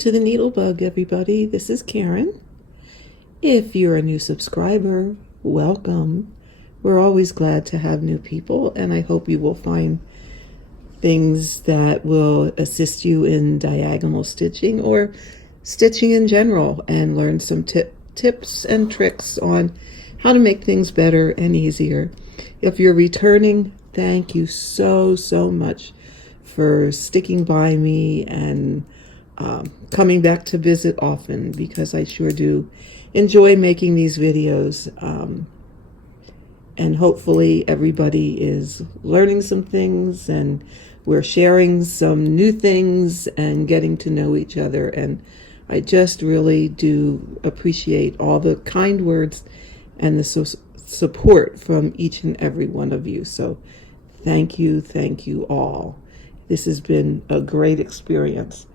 to the Needlebug, everybody. This is Karen. If you're a new subscriber, welcome. We're always glad to have new people, and I hope you will find things that will assist you in diagonal stitching or stitching in general, and learn some tips and tricks on how to make things better and easier. If you're returning, thank you so much for sticking by me and coming back to visit often, because I sure do enjoy making these videos. And hopefully everybody is learning some things, and we're sharing some new things and getting to know each other. And I just really do appreciate all the kind words and the support from each and every one of you. So thank you all. This has been a great experience.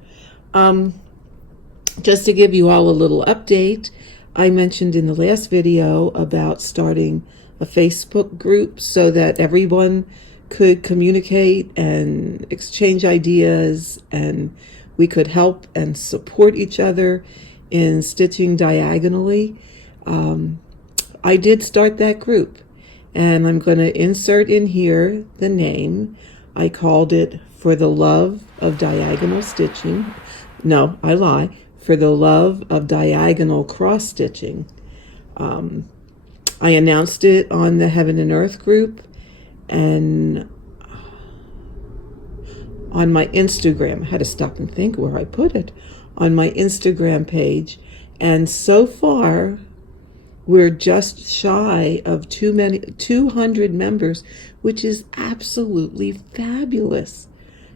Just to give you all a little update, I mentioned in the last video about starting a Facebook group so that everyone could communicate and exchange ideas, and we could help and support each other in stitching diagonally. I did start that group, and I'm going to insert in here the name. I called it For the Love of Diagonal Stitching. No, I lie. For the Love of Diagonal Cross Stitching. I announced it on the Heaven and Earth group and on my Instagram. I had to stop and think where I put it. On my Instagram page. And so far, we're just shy of 200 members, which is absolutely fabulous.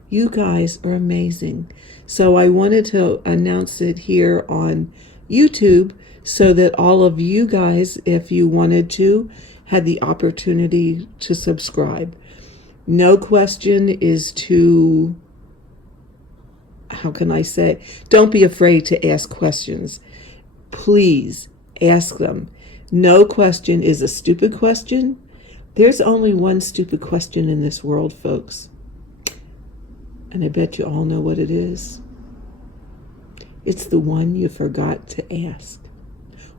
You guys are amazing. So I wanted to announce it here on YouTube so that all of you guys, if you wanted to, had the opportunity to subscribe. No question is too, how can I say? Don't be afraid to ask questions. Please ask them. No question is a stupid question. There's only one stupid question in this world, folks. And I bet you all know what it is. It's the one you forgot to ask,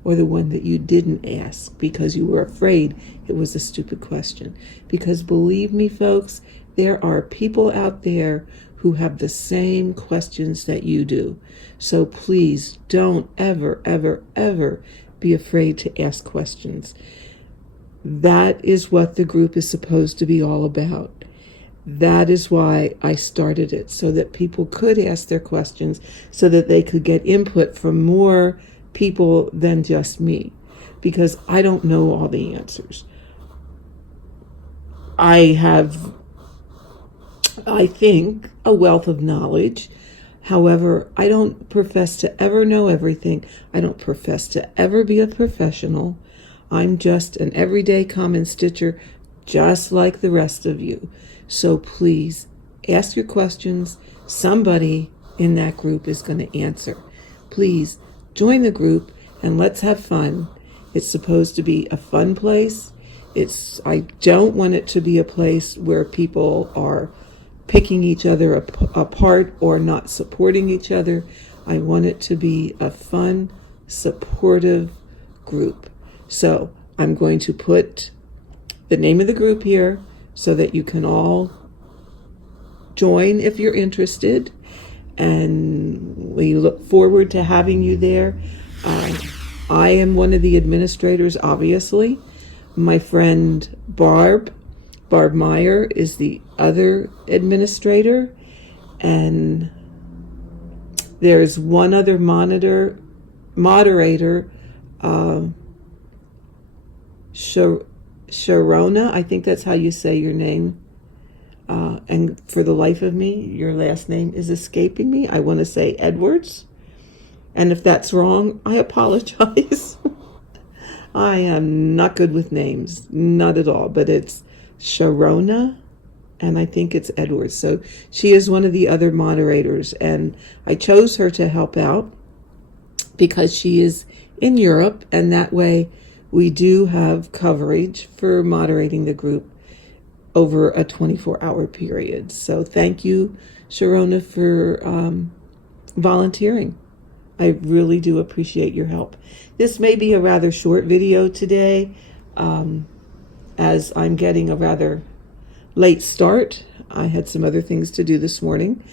or the one that you didn't ask because you were afraid it was a stupid question. Because believe me, folks, there are people out there who have the same questions that you do. So please don't ever be afraid to ask questions. That is what the group is supposed to be all about. That is why I started it, so that people could ask their questions, so that they could get input from more people than just me, because I don't know all the answers. I have, I think, a wealth of knowledge. However, I don't profess to ever know everything. I don't profess to ever be a professional. I'm just an everyday common stitcher, just like the rest of you. So please ask your questions. Somebody in that group is going to answer. Please join the group and let's have fun. It's supposed to be a fun place. I don't want it to be a place where people are picking each other apart or not supporting each other. I want it to be a fun, supportive group. So I'm going to put the name of the group here so that you can all join if you're interested. And we look forward to having you there. I am one of the administrators, obviously. My friend Barb Meyer is the other administrator. And there's one other moderator, Sharona, I think that's how you say your name. And for the life of me, your last name is escaping me. I want to say Edwards. And if that's wrong, I apologize. I am not good with names, not at all. But it's Sharona, and I think it's Edwards. So she is one of the other moderators. And I chose her to help out because she is in Europe, and that way we do have coverage for moderating the group over a 24-hour period. So thank you, Sharona, for volunteering. I really do appreciate your help. This may be a rather short video today, as I'm getting a rather late start. I had some other things to do this morning.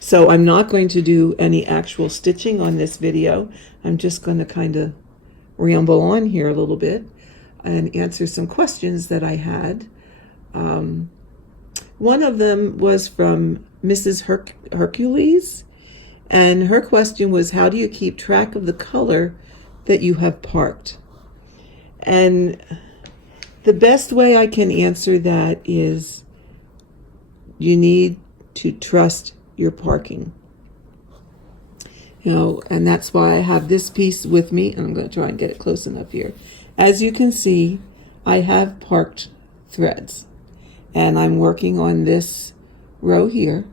So I'm not going to do any actual stitching on this video. I'm just going to kind of ramble on here a little bit and answer some questions that I had. One of them was from Mrs. Hercules, and her question was, how do you keep track of the color that you have parked? And the best way I can answer that is you need to trust your parking. And that's why I have this piece with me, and I'm going to try and get it close enough here. As you can see, I have parked threads, and I'm working on this row here,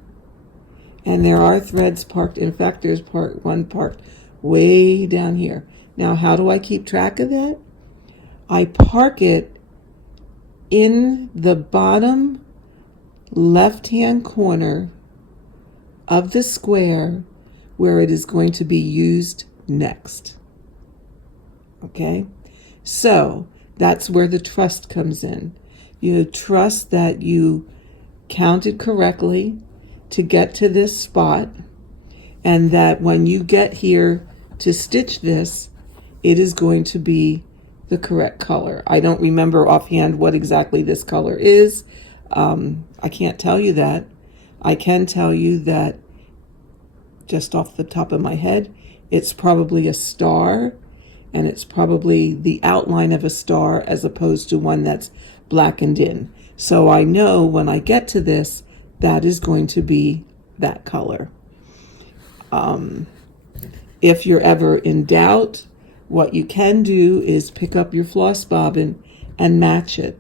and there are threads parked. In fact, there's one parked way down here. Now, how do I keep track of that? I park it in the bottom left-hand corner of the square where it is going to be used next. Okay? So that's where the trust comes in. You trust that you counted correctly to get to this spot, and that when you get here to stitch this, it is going to be the correct color. I don't remember offhand what exactly this color is. I can't tell you that. I can tell you that just off the top of my head, it's probably a star, and it's probably the outline of a star as opposed to one that's blackened in. So I know when I get to this, that is going to be that color. If you're ever in doubt, what you can do is pick up your floss bobbin and match it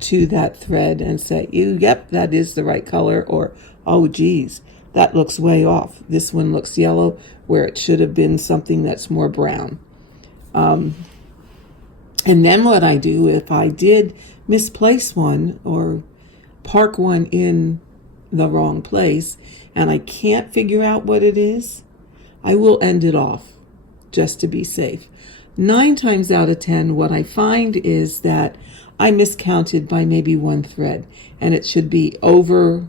to that thread and say, yep, that is the right color, or, oh geez, that looks way off. This one looks yellow where it should have been something that's more brown. And then what I do, if I did misplace one or park one in the wrong place and I can't figure out what it is, I will end it off just to be safe. 9 times out of 10, what I find is that I miscounted by maybe one thread, and it should be over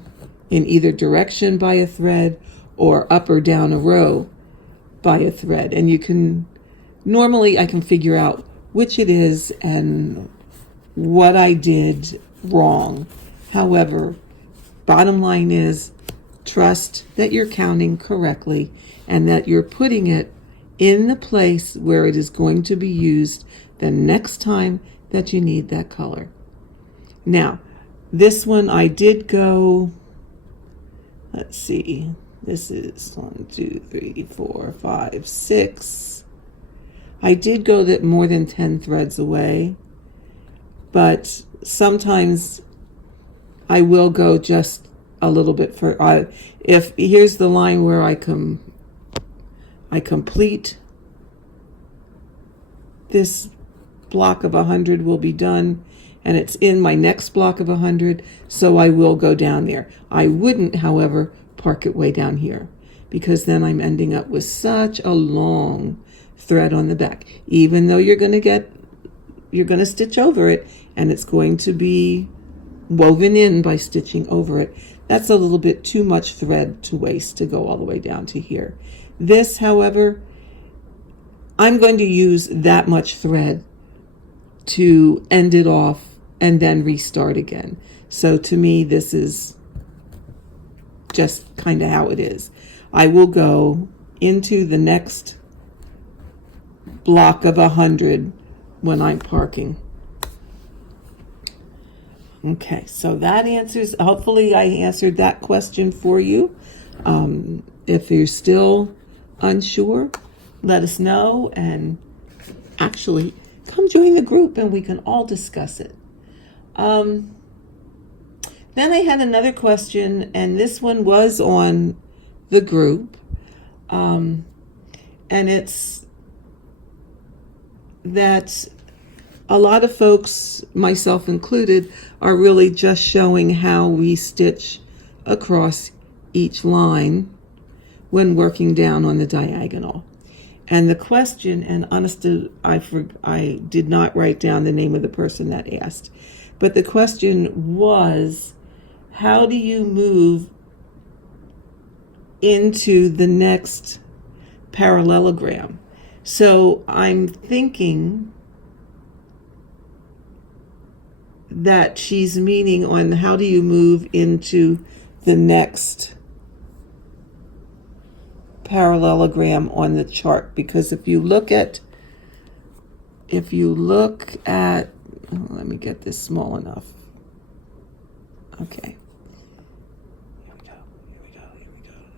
in either direction by a thread or up or down a row by a thread. And normally I can figure out which it is and what I did wrong. However, bottom line is, trust that you're counting correctly and that you're putting it in the place where it is going to be used the next time that you need that color. Now, this one I did go, let's see, this is 1, 2, 3, 4, 5, 6. I did go that more than 10 threads away, but sometimes I will go just a little bit for, if here's the line where I complete this block of 100 will be done, and it's in my next block of 100, so I will go down there. I wouldn't, however, park it way down here, because then I'm ending up with such a long thread on the back. Even though you're going to stitch over it, and it's going to be woven in by stitching over it. That's a little bit too much thread to waste to go all the way down to here. This, however, I'm going to use that much thread to end it off and then restart again. So to me, this is just kind of how it is. I will go into the next block of 100 when I'm parking. Okay, so that answers, hopefully I answered that question for you. If you're still unsure, let us know, and actually come join the group and we can all discuss it. Then I had another question, and this one was on the group, and it's that a lot of folks, myself included, are really just showing how we stitch across each line when working down on the diagonal. And the question, and honestly, I did not write down the name of the person that asked, but the question was, how do you move into the next parallelogram? So I'm thinking that she's meaning on how do you move into the next parallelogram on the chart, because if you look at oh, let me get this small enough. Okay.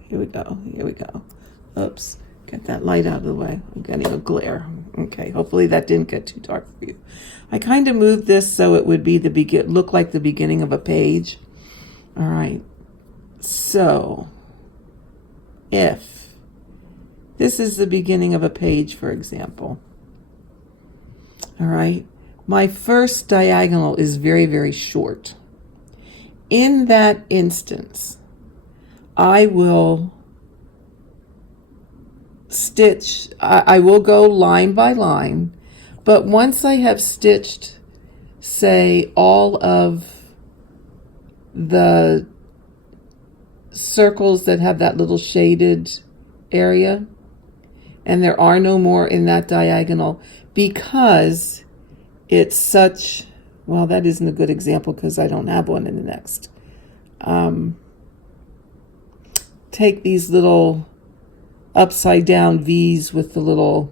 Here we go. Oops. Get that light out of the way. I'm getting a glare. Okay, hopefully that didn't get too dark for you. I kind of moved this so it would be look like the beginning of a page. All right. So, if this is the beginning of a page, for example, all right, my first diagonal is very, very short. In that instance, I will stitch, I will go line by line, but once I have stitched, say, all of the circles that have that little shaded area, and there are no more in that diagonal, because it's such, well, that isn't a good example because I don't have one in the next. Take these little upside down V's with the little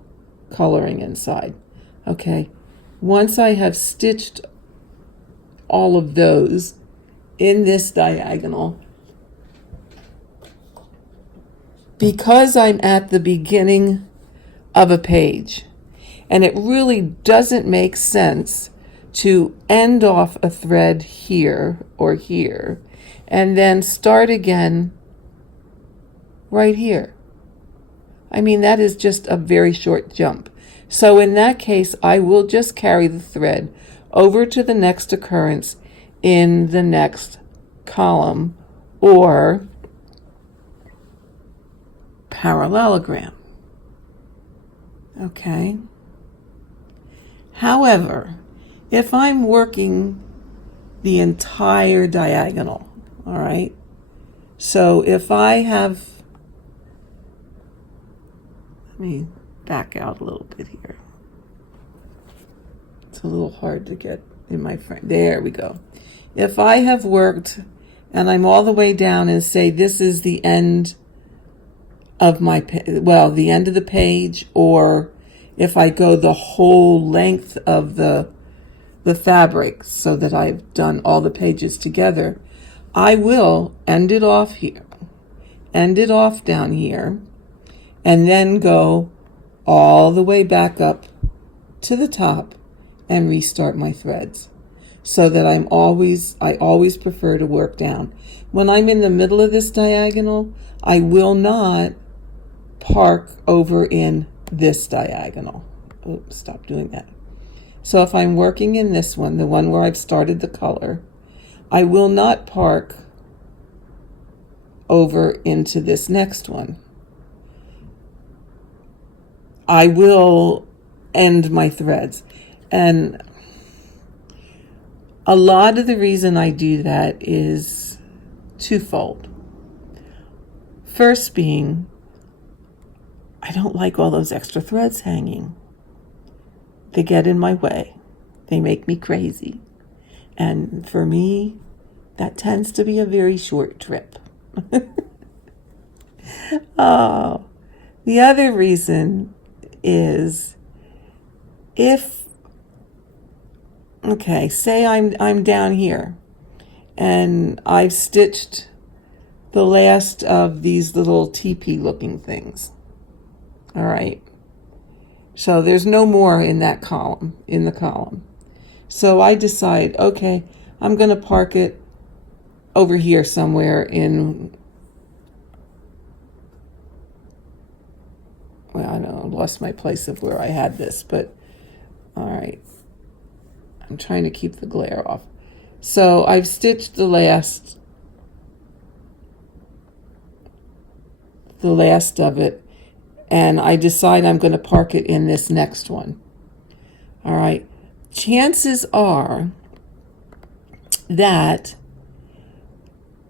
coloring inside. Okay, once I have stitched all of those in this diagonal, because I'm at the beginning of a page, and it really doesn't make sense to end off a thread here or here and then start again right here. I mean, that is just a very short jump. So in that case, I will just carry the thread over to the next occurrence in the next column or parallelogram. Okay. However, if I'm working the entire diagonal, all right, so if I have, let me back out a little bit here. It's a little hard to get in my frame. There we go. If I have worked and I'm all the way down and say this is the end of my, well, the end of the page, or if I go the whole length of the fabric so that I've done all the pages together, I will end it off here, end it off down here, and then go all the way back up to the top and restart my threads, so that I always prefer to work down. When I'm in the middle of this diagonal, I will not park over in this diagonal. Oops, stop doing that. So if I'm working in this one, the one where I've started the color, I will not park over into this next one. I will end my threads. And a lot of the reason I do that is twofold. First being, I don't like all those extra threads hanging. They get in my way. They make me crazy. And for me, that tends to be a very short trip. Oh, the other reason is okay, say I'm down here and I've stitched the last of these little teepee looking things. All right. So there's no more in that column, in the column. So I decide, okay, I'm going to park it over here somewhere in, well, I know, I lost my place of where I had this, but all right. I'm trying to keep the glare off. So I've stitched the last the last of it, and I decide I'm going to park it in this next one. All right. Chances are that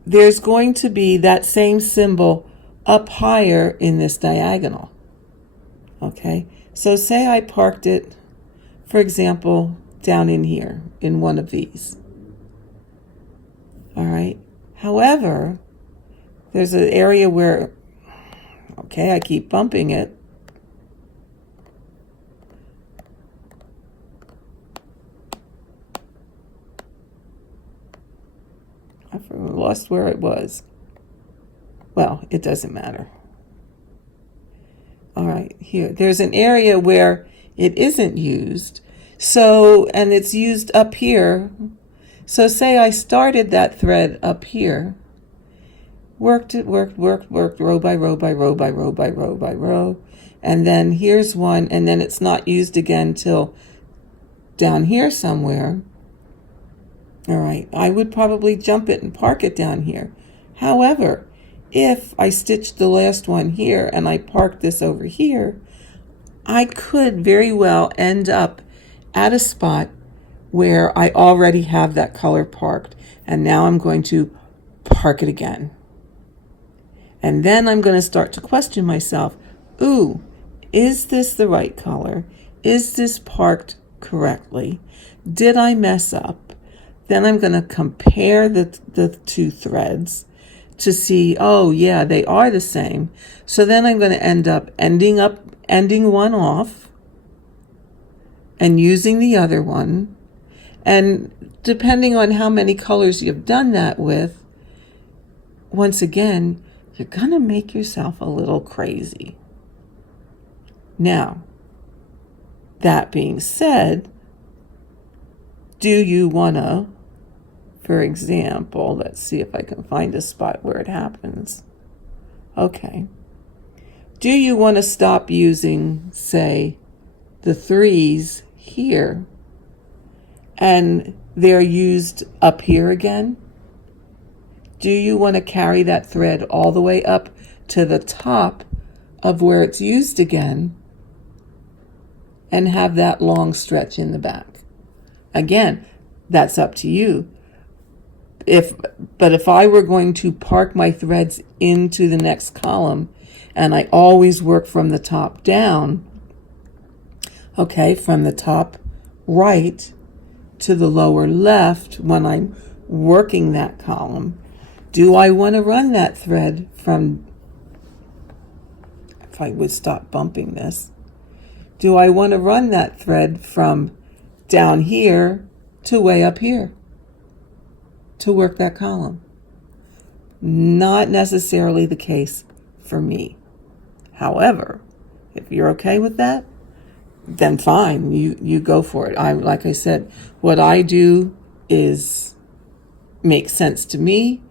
there's going to be that same symbol up higher in this diagonal. Okay. So say I parked it, for example, down in here in one of these. All right. However, there's an area where, okay, I keep bumping it. I've lost where it was. Well, it doesn't matter. All right, here. There's an area where it isn't used. So, and it's used up here. So say I started that thread up here. Worked, row by row by row by row by row by row. And then here's one, and then it's not used again till down here somewhere. All right, I would probably jump it and park it down here. However, if I stitched the last one here and I parked this over here, I could very well end up at a spot where I already have that color parked, and now I'm going to park it again. And then I'm going to start to question myself, ooh, is this the right color? Is this parked correctly? Did I mess up? Then I'm going to compare the two threads to see, oh yeah, they are the same. So then I'm going to end up ending one off and using the other one. And depending on how many colors you've done that with, once again, you're going to make yourself a little crazy. Now, that being said, do you want to, for example, let's see if I can find a spot where it happens. Okay. Do you want to stop using, say, the threes here, and they're used up here again? Do you want to carry that thread all the way up to the top of where it's used again and have that long stretch in the back? Again, that's up to you. But if I were going to park my threads into the next column, and I always work from the top down, okay, from the top right to the lower left when I'm working that column, do I want to run that thread from, if I would stop bumping this, do I want to run that thread from down here to way up here to work that column? Not necessarily the case for me. However, if you're okay with that, then fine, you go for it. Like I said, what I do is makes sense to me.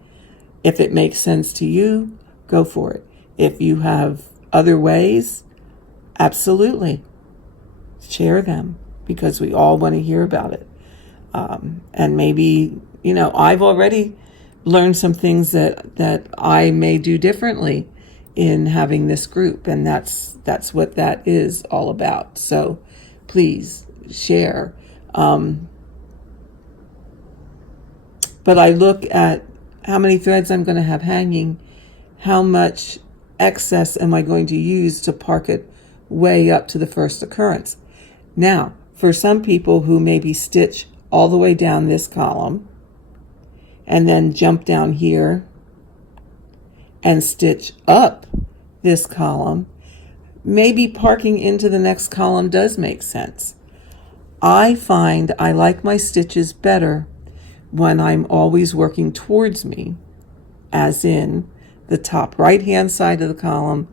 If it makes sense to you, go for it. If you have other ways, absolutely share them, because we all want to hear about it. And maybe, I've already learned some things that I may do differently in having this group, and that's what that is all about. So please share. But I look at how many threads I'm going to have hanging, how much excess am I going to use to park it way up to the first occurrence. Now, for some people who maybe stitch all the way down this column and then jump down here and stitch up this column, maybe parking into the next column does make sense. I find I like my stitches better when I'm always working towards me, as in the top right hand side of the column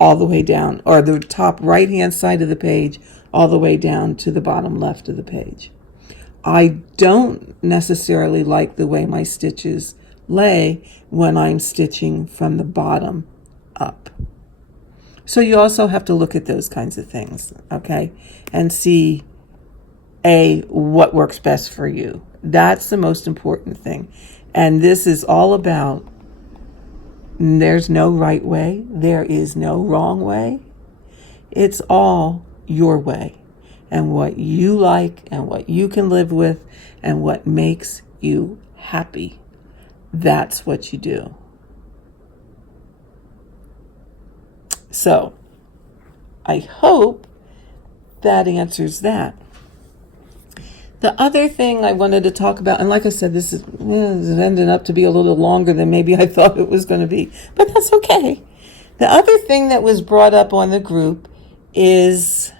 all the way down, or the top right hand side of the page all the way down to the bottom left of the page. I don't necessarily like the way my stitches lay when I'm stitching from the bottom up. So you also have to look at those kinds of things, okay, and see what works best for you. That's the most important thing. And this is all about There's no right way. There is no wrong way. It's all your way and what you like and what you can live with and what makes you happy. That's what you do. So, I hope that answers that. The other thing I wanted to talk about, and like I said, this is it ended up to be a little longer than maybe I thought it was going to be, but that's okay. The other thing that was brought up on the group is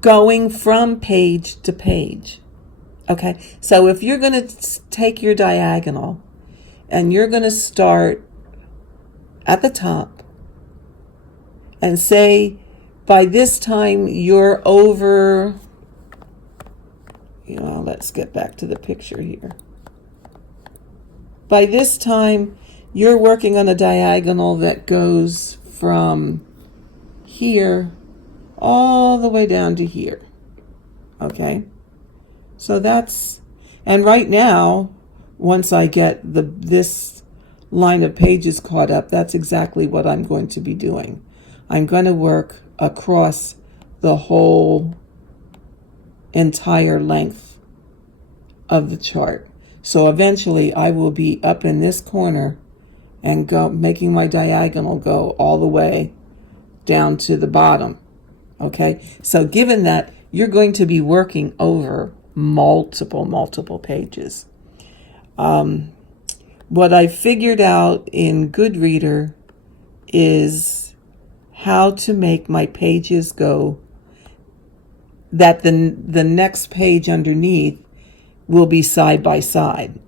going from page to page. Okay, so if you're going to take your diagonal and you're going to start at the top and say by this time you're over, let's get back to the picture here. By this time you're working on a diagonal that goes from here all the way down to here. Okay, so that's, and right now, once I get this line of pages caught up, that's exactly what I'm going to be doing. I'm going to work across the whole entire length of the chart. So eventually I will be up in this corner and making my diagonal go all the way down to the bottom. Okay, so given that you're going to be working over multiple pages, what I figured out in Goodreader is how to make my pages go that the next page underneath will be side by side.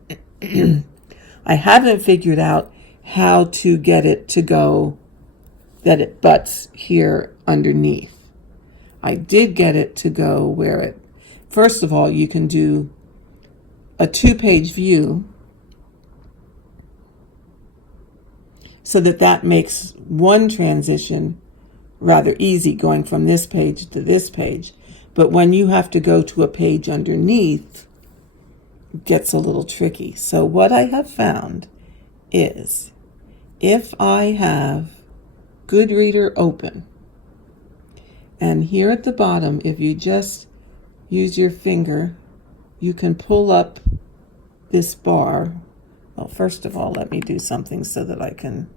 I haven't figured out how to get it to go that it butts here underneath. I did get it to go where it, first of all, you can do a 2-page view so that makes one transition rather easy going from this page to this page. But when you have to go to a page underneath, it gets a little tricky. So what I have found is if I have Goodreader open, and here at the bottom, if you just use your finger, you can pull up this bar. Well, first of all, let me do something so that I can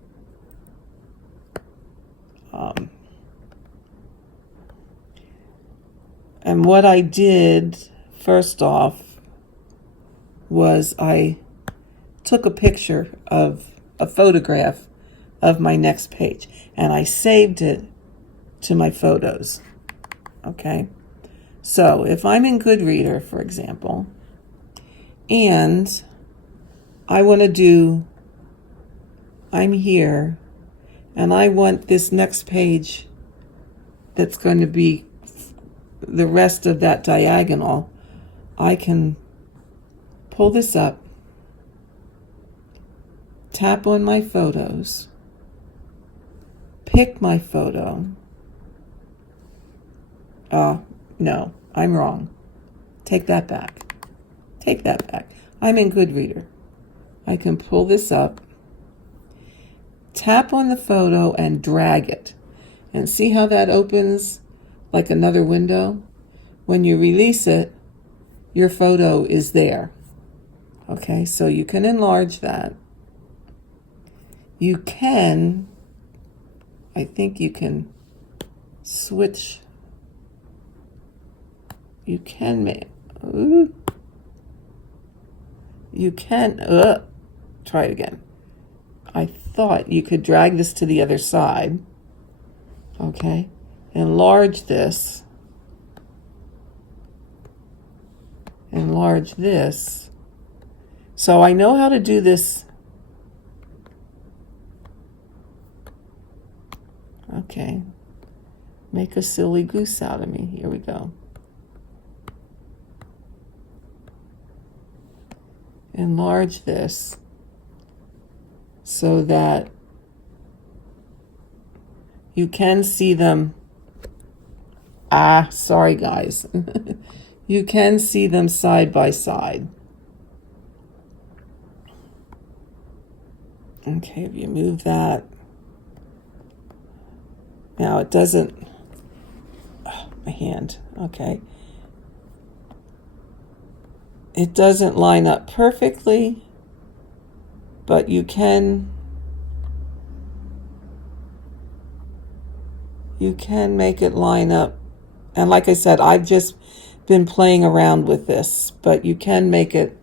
and what I did first off was I took a picture of a photograph of my next page and I saved it to my photos. Okay, so if I'm in Goodreader, for example, and I want to do, I'm here and I want this next page that's going to be the rest of that diagonal, I can pull this up, tap on my photos, pick my photo. No, I'm wrong. Take that back. Take that back. I'm in Goodreader. I can pull this up, tap on the photo and drag it. And see how that opens like another window? When you release it, your photo is there. Okay, so you can enlarge that. You can, I think you can switch. You can make, you can, try it again. I thought you could drag this to the other side. Okay, enlarge this. Enlarge this. So I know how to do this. Okay, make a silly goose out of me. Here we go. Enlarge this so that you can see them. Sorry guys. You can see them side by side. Okay, if you move that. Now it doesn't, my hand, okay. It doesn't line up perfectly, but you can make it line up. And like I said, I've just been playing around with this, but you can make it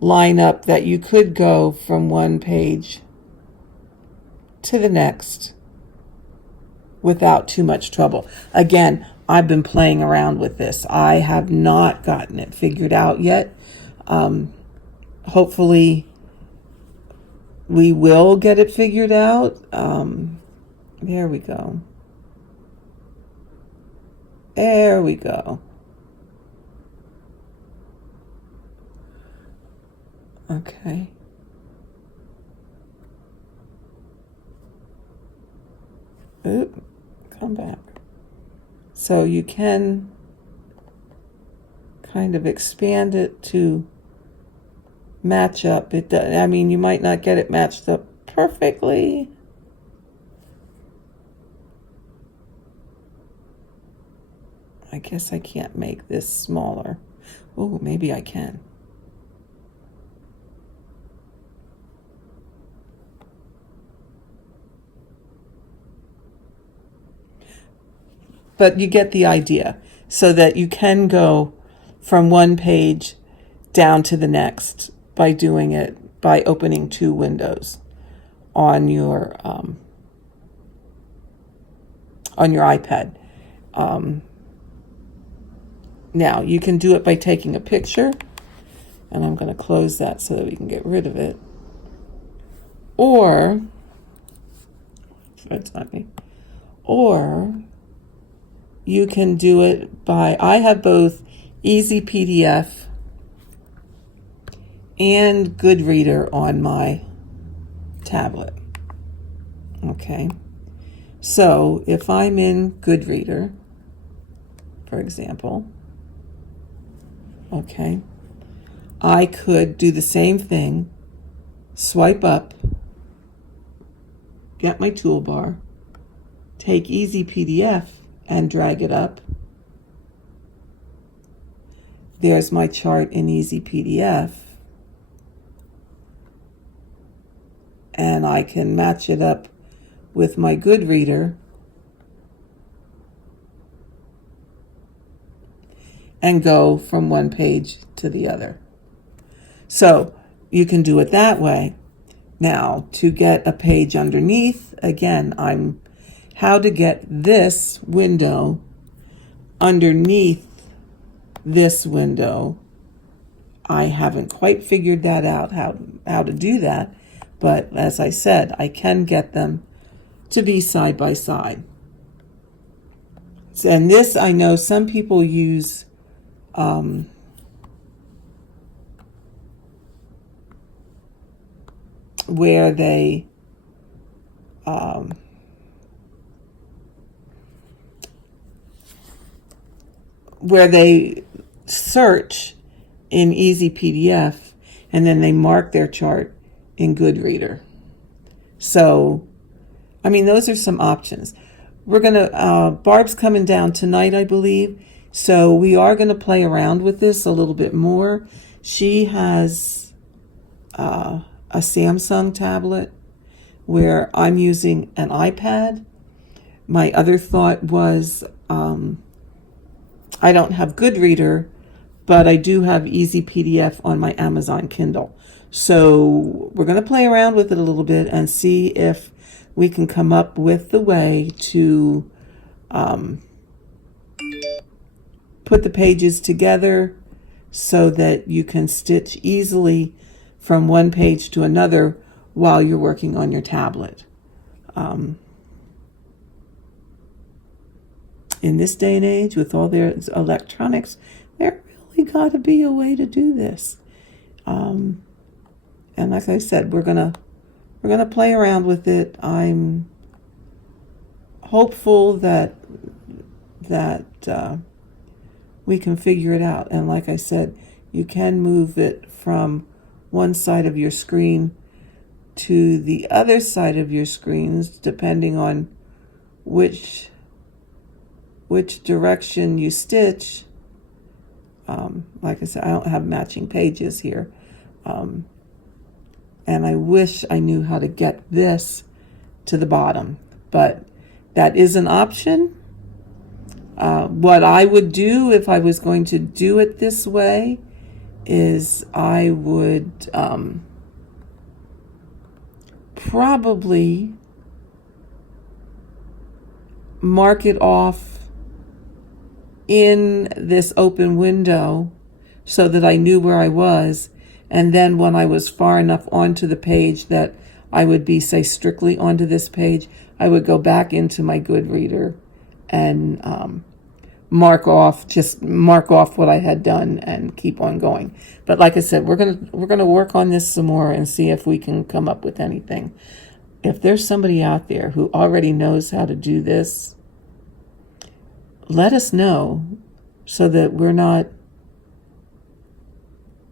line up that you could go from one page to the next without too much trouble. Again, I've been playing around with this. I have not gotten it figured out yet. Hopefully we will get it figured out. There we go. There we go. Okay. Oop, come back. So you can kind of expand it to match up. I mean, you might not get it matched up perfectly. I guess I can't make this smaller. Oh, maybe I can. But you get the idea, so that you can go from one page down to the next by doing it, by opening two windows on your iPad. Now, you can do it by taking a picture, and I'm going to close that so that we can get rid of it. Or you can do it by, I have both Easy PDF and Goodreader on my tablet. Okay. So if I'm in Goodreader, for example, okay, I could do the same thing, swipe up, get my toolbar, take Easy PDF and drag it up. There's my chart in Easy PDF. And I can match it up with my Goodreader and go from one page to the other. So you can do it that way. Now, to get a page underneath, again, how to get this window underneath this window. I haven't quite figured that out, how to do that. But as I said, I can get them to be side by side. And this, I know some people use where they search in Easy PDF and then they mark their chart in Goodreader. So, I mean, those are some options. We're gonna, Barb's coming down tonight, I believe. So we are gonna play around with this a little bit more. She has a Samsung tablet where I'm using an iPad. My other thought was, I don't have Goodreader, but I do have Easy PDF on my Amazon Kindle. So we're going to play around with it a little bit and see if we can come up with the way to put the pages together so that you can stitch easily from one page to another while you're working on your tablet. In this day and age, with all their electronics, there really got to be a way to do this. And like I said, we're gonna play around with it. I'm hopeful that we can figure it out. And like I said, you can move it from one side of your screen to the other side of your screens, depending on which direction you stitch. Like I said, I don't have matching pages here. And I wish I knew how to get this to the bottom, but that is an option. What I would do if I was going to do it this way is I would probably mark it off in this open window so that I knew where I was, and then when I was far enough onto the page that I would be, say, strictly onto this page, I would go back into my Goodreader and mark off what I had done and keep on going. But like I said, we're gonna work on this some more and see if we can come up with anything. If there's somebody out there who already knows how to do this, let us know so that we're not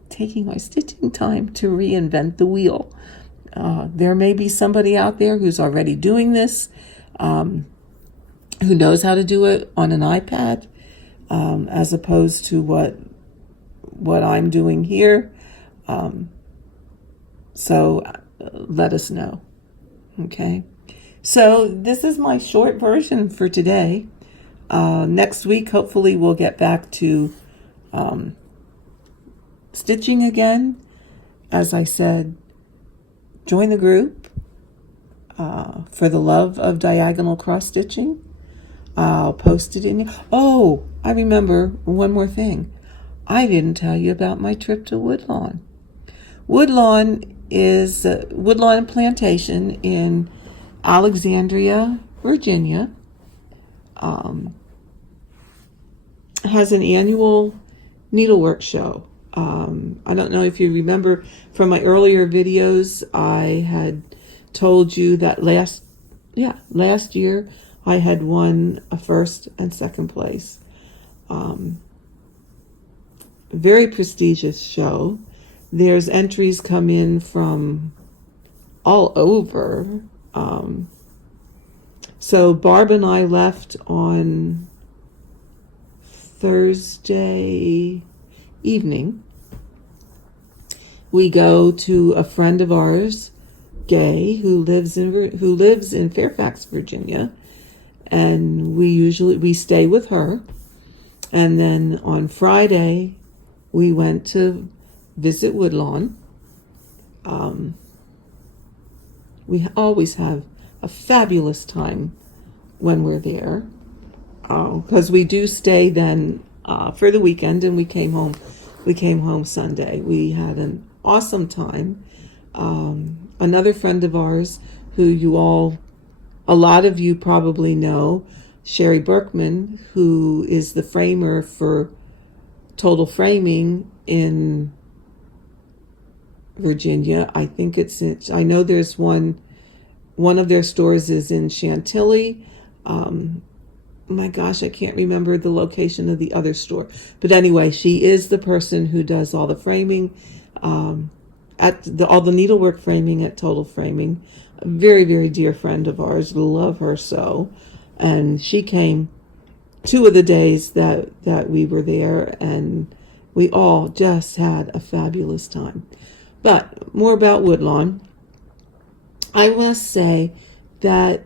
taking our stitching time to reinvent the wheel. There may be somebody out there who's already doing this, who knows how to do it on an iPad, as opposed to what I'm doing here. So let us know. Okay. So this is my short version for today. Next week, hopefully we'll get back to stitching again. As I said, join the group for the love of diagonal cross stitching. I'll post it in. Oh, I remember one more thing. I didn't tell you about my trip to Woodlawn. Woodlawn is Woodlawn Plantation in Alexandria, Virginia. Has an annual needlework show. I don't know if you remember from my earlier videos, I had told you that last year I had won a first and second place. Very prestigious show. There's entries come in from all over. So Barb and I left on Thursday evening. We go to a friend of ours, Gay, who lives in Fairfax, Virginia, and we stay with her. And then on Friday, we went to visit Woodlawn. We always have a fabulous time when we're there, because we do stay then for the weekend, and we came home Sunday. We had an awesome time. Another friend of ours who a lot of you probably know, Sherry Berkman, who is the framer for Total Framing in Virginia. I think I know there's one of their stores is in Chantilly. My gosh, I can't remember the location of the other store. But anyway, she is the person who does all the framing, all the needlework framing at Total Framing. A very, very dear friend of ours. Love her so. And she came 2 of the days that we were there, and we all just had a fabulous time. But more about Woodlawn. I must say that,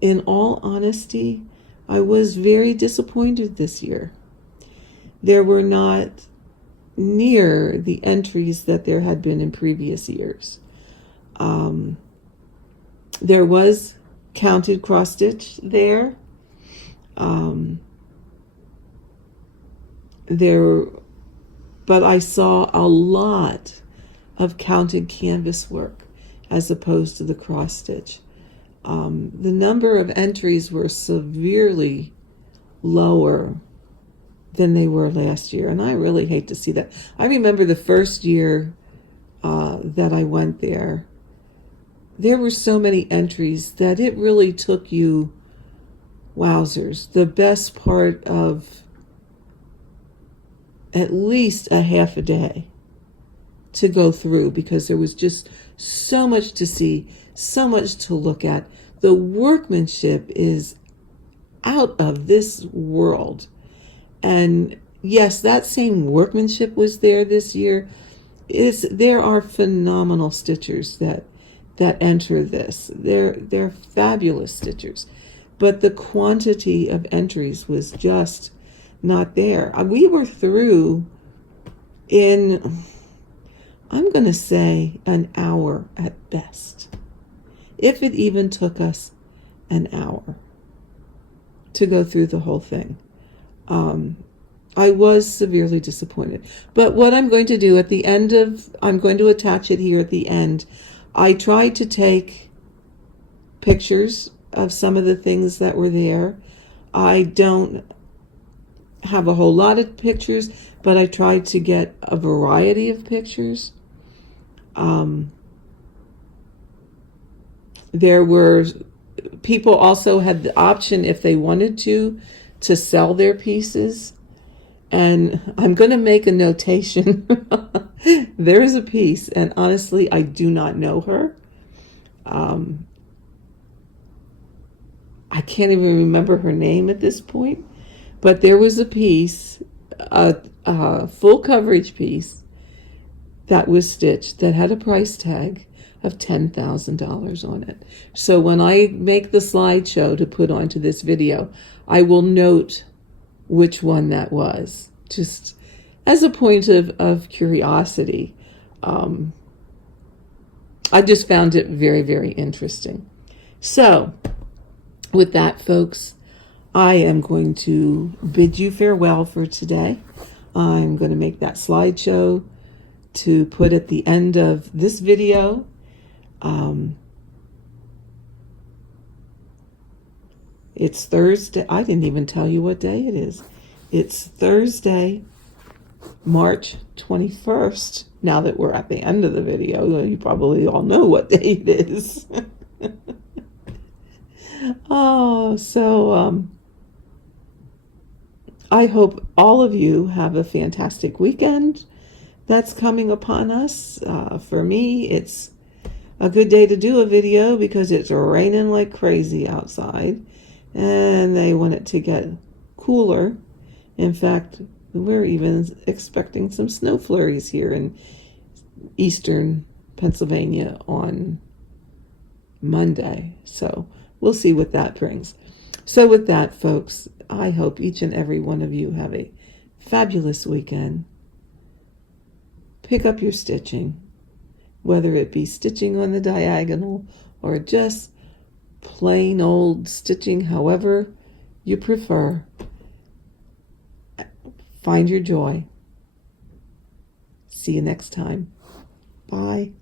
in all honesty, I was very disappointed this year. There were not near the entries that there had been in previous years. There was counted cross stitch there. But I saw a lot of counted canvas work as opposed to the cross stitch. The number of entries were severely lower than they were last year, and I really hate to see that. I remember the first year that I went there were so many entries that it really took you, wowzers, the best part of at least a half a day to go through because there was just so much to see, so much to look at. The workmanship is out of this world. And yes, that same workmanship was there this year. There are phenomenal stitchers that enter this. They're fabulous stitchers. But the quantity of entries was just not there. We were through in, I'm going to say, an hour at best. If it even took us an hour to go through the whole thing. I was severely disappointed. But what I'm going to do at the end I'm going to attach it here at the end. I tried to take pictures of some of the things that were there. I don't have a whole lot of pictures, but I tried to get a variety of pictures. There were people also had the option, if they wanted to sell their pieces. And I'm going to make a notation. There is a piece, and honestly, I do not know her. I can't even remember her name at this point. But there was a piece, a full coverage piece, that was stitched that had a price tag of $10,000 on it. So when I make the slideshow to put onto this video, I will note which one that was, just as a point of curiosity. I just found it very, very interesting. So with that, folks, I am going to bid you farewell for today. I'm going to make that slideshow to put at the end of this video. It's Thursday. I didn't even tell you what day it is. It's Thursday, March 21st. Now that we're at the end of the video, you probably all know what day it is. I hope all of you have a fantastic weekend that's coming upon us. For me, it's a good day to do a video because it's raining like crazy outside and they want it to get cooler. In fact, we're even expecting some snow flurries here in eastern Pennsylvania on Monday. So we'll see what that brings. So with that, folks, I hope each and every one of you have a fabulous weekend. Pick up your stitching, whether it be stitching on the diagonal or just plain old stitching, however you prefer. Find your joy. See you next time. Bye.